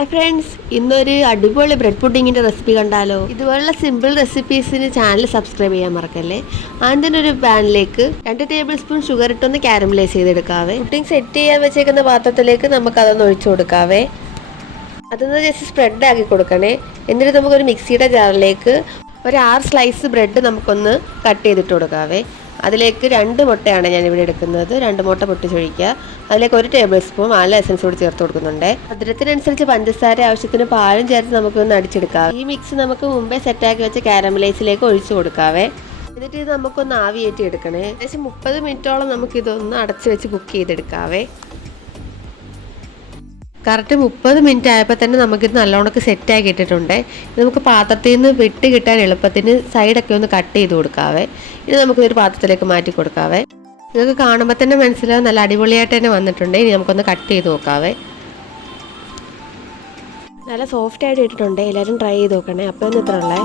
Hi friends, ഇന്നൊരു അടിപൊളി bread പുഡിങ്ങിൻ്റെ recipe കണ്ടാലോ. ഇതുപോലുള്ള സിമ്പിൾ റെസിപ്പീസിന് ചാനൽ സബ്സ്ക്രൈബ് ചെയ്യാൻ മറക്കല്ലേ. ആദ്യം തന്നെ ഒരു പാനിലേക്ക് 2 ടേബിൾ സ്പൂൺ ഷുഗർ ഇട്ടൊന്ന് കാരമലൈസ് ചെയ്തെടുക്കാവേ. പുഡിങ് സെറ്റ് ചെയ്യാൻ വെച്ചേക്കുന്ന പാത്രത്തിലേക്ക് നമുക്കതൊന്ന് ഒഴിച്ചു കൊടുക്കാവേ. അതൊന്ന് ജസ്റ്റ് സ്പ്രെഡ് ആക്കി കൊടുക്കണേ. എന്നിട്ട് നമുക്കൊരു മിക്സിയുടെ ജാറിലേക്ക് ഒരു 6 സ്ലൈസ് ബ്രെഡ് നമുക്കൊന്ന് കട്ട് ചെയ്തിട്ട് കൊടുക്കാവേ. അതിലേക്ക് 2 മുട്ടയാണ് ഞാനിവിടെ എടുക്കുന്നത്. 2 മുട്ട പൊട്ടിച്ചൊഴിക്കുക. അതിലേക്ക് 1 ടേബിൾ സ്പൂൺ വാനില എസൻസ് കൂടി ചേർത്ത് കൊടുക്കുന്നുണ്ട്. മധുരത്തിനനുസരിച്ച് പഞ്ചസാര, ആവശ്യത്തിന് പാലും ചേർത്ത് നമുക്കൊന്ന് അടിച്ചെടുക്കാം. ഈ മിക്സ് നമുക്ക് മുമ്പേ സെറ്റാക്കി വെച്ച കാരമലൈസിലേക്ക് ഒഴിച്ചു കൊടുക്കാവേ. എന്നിട്ട് ഇത് നമുക്കൊന്ന് ആവിയേറ്റി എടുക്കണേ. ഏകദേശം 30 മിനിറ്റോളം നമുക്കിതൊന്ന് അടച്ച് വെച്ച് കുക്ക് ചെയ്തെടുക്കാവേ. കറക്റ്റ് 30 മിനിറ്റ് ആയപ്പോൾ തന്നെ നമുക്കിത് നല്ലോണമൊക്കെ സെറ്റാക്കി ഇട്ടിട്ടുണ്ട്. ഇത് നമുക്ക് പാത്രത്തിൽ നിന്ന് വിട്ട് കിട്ടാൻ എളുപ്പത്തിന് സൈഡൊക്കെ ഒന്ന് കട്ട് ചെയ്ത് കൊടുക്കാവേ. ഇത് നമുക്കിതൊരു പാത്രത്തിലേക്ക് മാറ്റി കൊടുക്കാവേ. നിങ്ങൾക്ക് കാണുമ്പോൾ തന്നെ മനസ്സിലാവും നല്ല അടിപൊളിയായിട്ട് തന്നെ വന്നിട്ടുണ്ട്. ഇനി നമുക്കൊന്ന് കട്ട് ചെയ്ത് നോക്കാവേ. നല്ല സോഫ്റ്റ് ആയിട്ട് ഇട്ടിട്ടുണ്ട്. എല്ലാവരും ട്രൈ ചെയ്ത് നോക്കണേ. അപ്പോൾ ഒന്ന് ഇത്ര ഉള്ളേ.